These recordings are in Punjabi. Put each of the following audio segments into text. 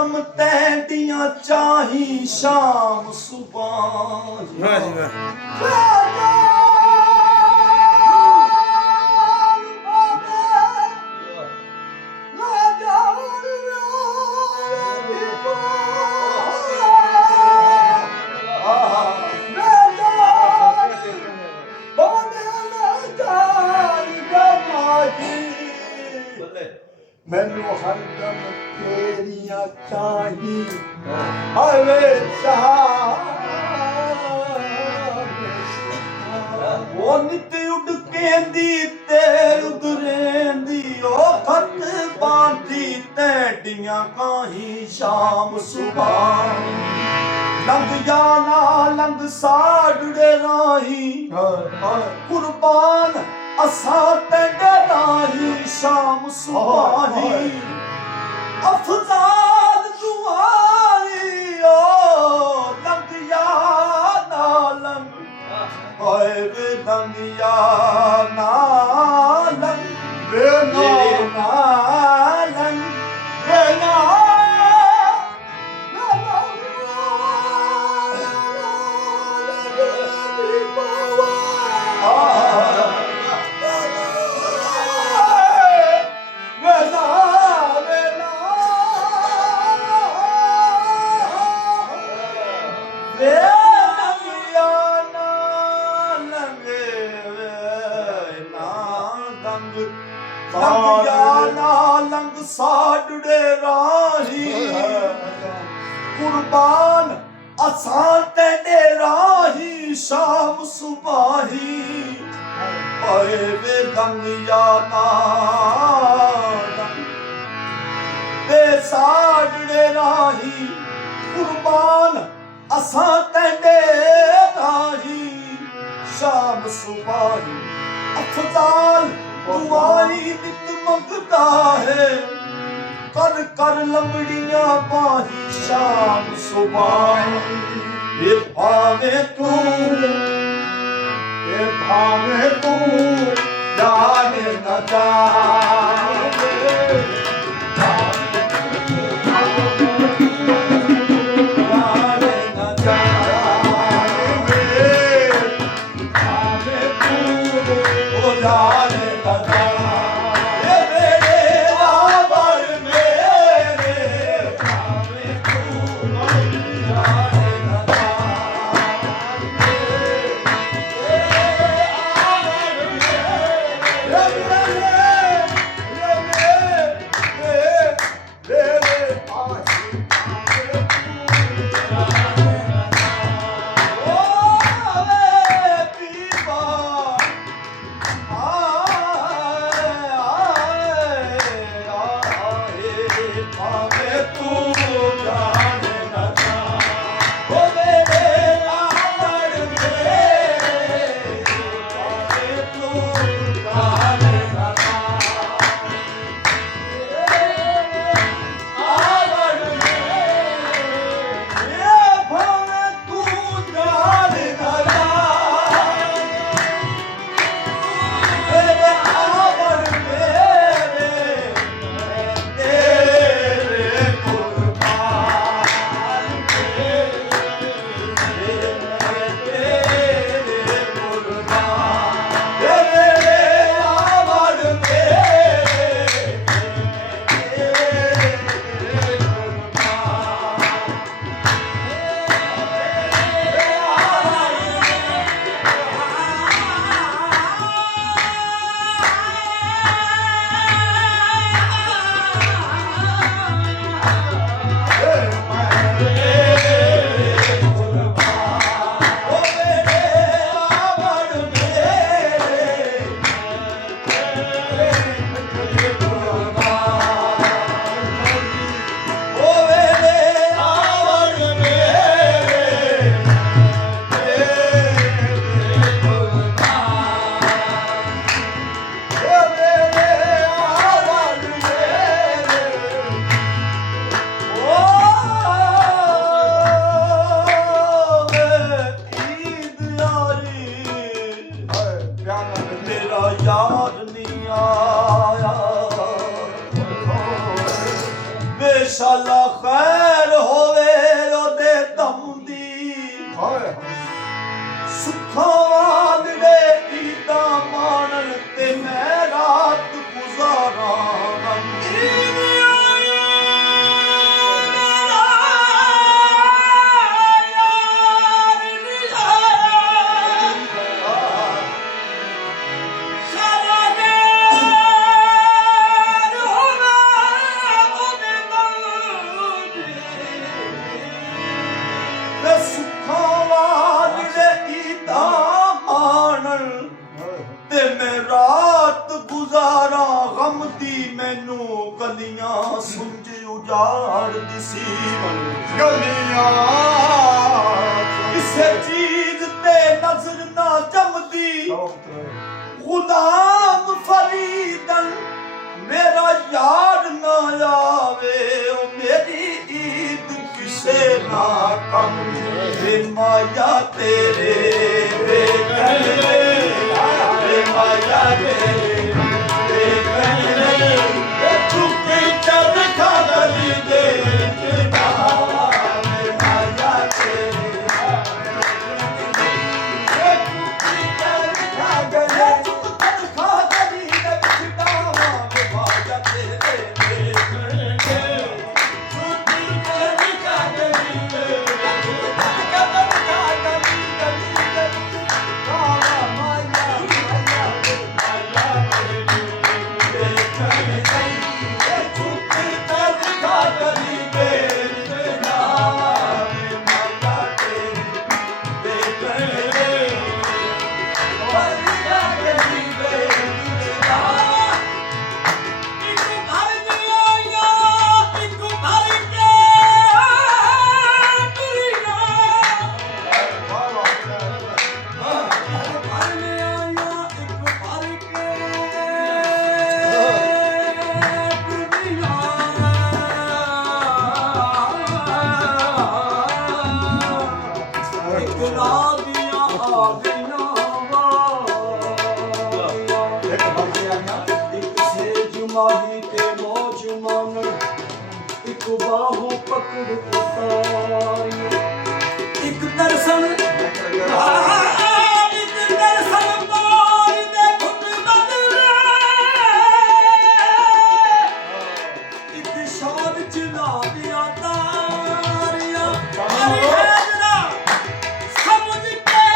हरदम तैंदियां चाही शाम सुबह वाह जी वाह मैनू हरदम तेरियां चाही हमेशा वो नित उड़ केंदी ते उधरेंदी ओ खत बांधी तैडियां काही शाम सुबह लंघ जाना लंघ साड़े राही कुर्बान असां तेरे राही शाम सुबाही अफजाल दुआई ओ लंघ जाना लंघ ओए वे लंघ जाना लंघ वे ना लंघ वे ना लंघ साड़े राही कुर्बान असां तेरे राही शाम सुबाही ओए वे लंघ जाना ते साड़े राही कुर्बान असां तेरे राही शाम सुबाही अफजाल दुआई नित मंगता है कर कर लंगड़ियां बाही शाम सुबह ये भावे तू जाने न जाने शाला खैर ਸੁੱਖਾਂ ਵਾਲੇ ਈਦਾਂ ਮਾਣਨ ਤੇ ਮੈਂ ਰਾਤ ਗੁਜ਼ਾਰਾਂ ਸੁੱਖਾਂ ਵਾਲੇ ਈਦਾਂ ਮਾਣਨ ਤੇ ਮੈਂ ਰਾਤ ਗੁਜ਼ਾਰਾਂ ਗਮ ਦੀ ਮੈਨੂੰ ਗਲੀਆਂ ਸੁੰਝ ਉਜਾੜ ਦਿਸੀ ਗਲੀਆਂ ਕਿਸੇ ਚੀਜ਼ ਤੇ ਨਜ਼ਰ ਨਾ ਜਮਦੀ ਗੁਲਾਮ ਫਰੀਦਨ ਮੇਰਾ ਯਾਰ ਨਾ ਆਵੇ ਉਹ ਮੇਰੀ ਈਦ ਕਿਸੇ ਨਾ ਕੰਮ ਵੇ ਮਾਇਆ ਤੇਰੇ ਵੇ ਕਹਲੇ ਵੇ ਮਾਇਆ ਤੇਰੇ ਵੇ ਕਹਲੇ ਤੂੰ ਕੀ ਚੱਲ ਖਾ ਗਲੀ ਦੇ ਵੇ ਮਾਇਆ ਤੇਰੇ ਤੂੰ ਕੀ ਚੱਲ ਖਾ ਗਲੀ ਤੂੰ ਚੱਲ ਖਾ ਗਲੀ ਦੇ ਵਿੱਚ ਡਾਵਾਂ ਵੇ ਮਾਇਆ ਤੇਰੇ ਵੇ ਕਹਲੇ ਤੂੰ ਕੀ ਚੱਲ ਖਾ ਗਲੀ ਦੇ ਬਾਹੂ ਪਕੜ ਪੁਤਾਰੀ ਇੱਕ ਦਰਸ਼ਨ ਮਾਰ ਦੇ ਘੁੱਟ ਬਦਲੇ ਇੱਕ ਸ਼ਾਦ ਚਲਾ ਦਿਆ ਤਾਰੀਆਂ ਸਮਝ ਕੇ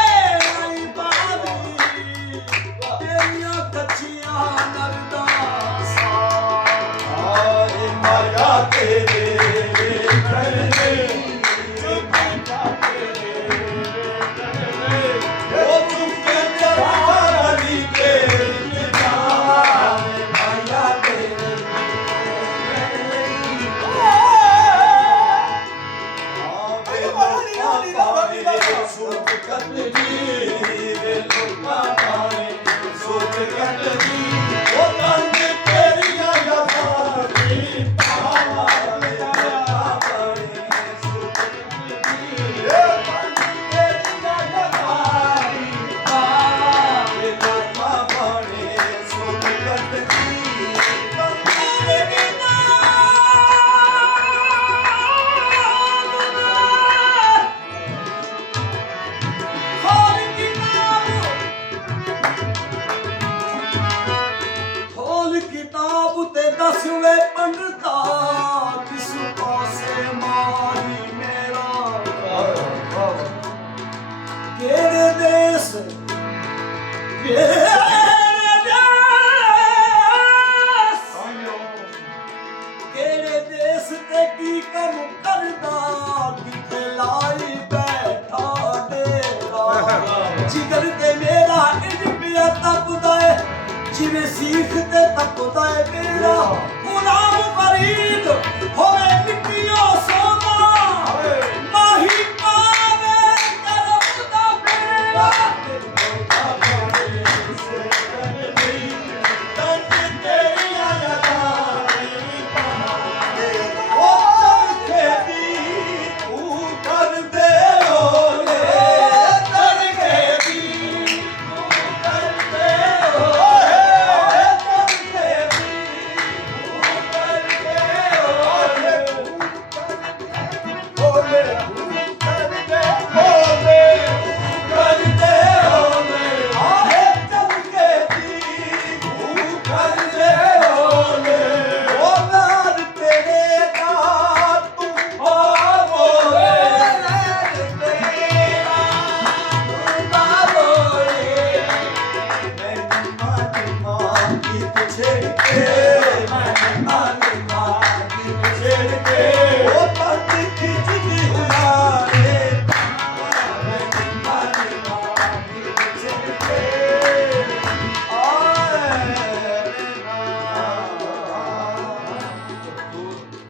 ਆਈ ਬਾਦੀ ਤੇਰੀਆਂ ਕੱਚੀਆਂ ਨਰਦਾਸਾਂ ਆਏ ਮਾਇਆ ਤੇਰੇ ਦਸਵੇਂ ਪੰਡਤਾ ਕਿਸ ਪਾਸੇ ਮਾਰੀ ਮੇਰਾ ਕਿਹੜੇ ਦੇਸ ਕਿਹੜੇ ਦੇਸ ਤੇ ਕੀ ਕੰਮ ਕਰਦਾ ਕਿਤੇ ਲਾਈ ਬੈਠਾ ਡੇਰਾ ਜਿਗਰ ਤੇ ਮੇਰਾ ਇੰਜ ਤਪਦਾ ਏ ਜਿਵੇਂ ਸੀਖ ਤੇ ਤਪਦਾ ਏ ਮੇਰਾ ਗੁਲਾਮ ਫਰੀਦ ਹੋ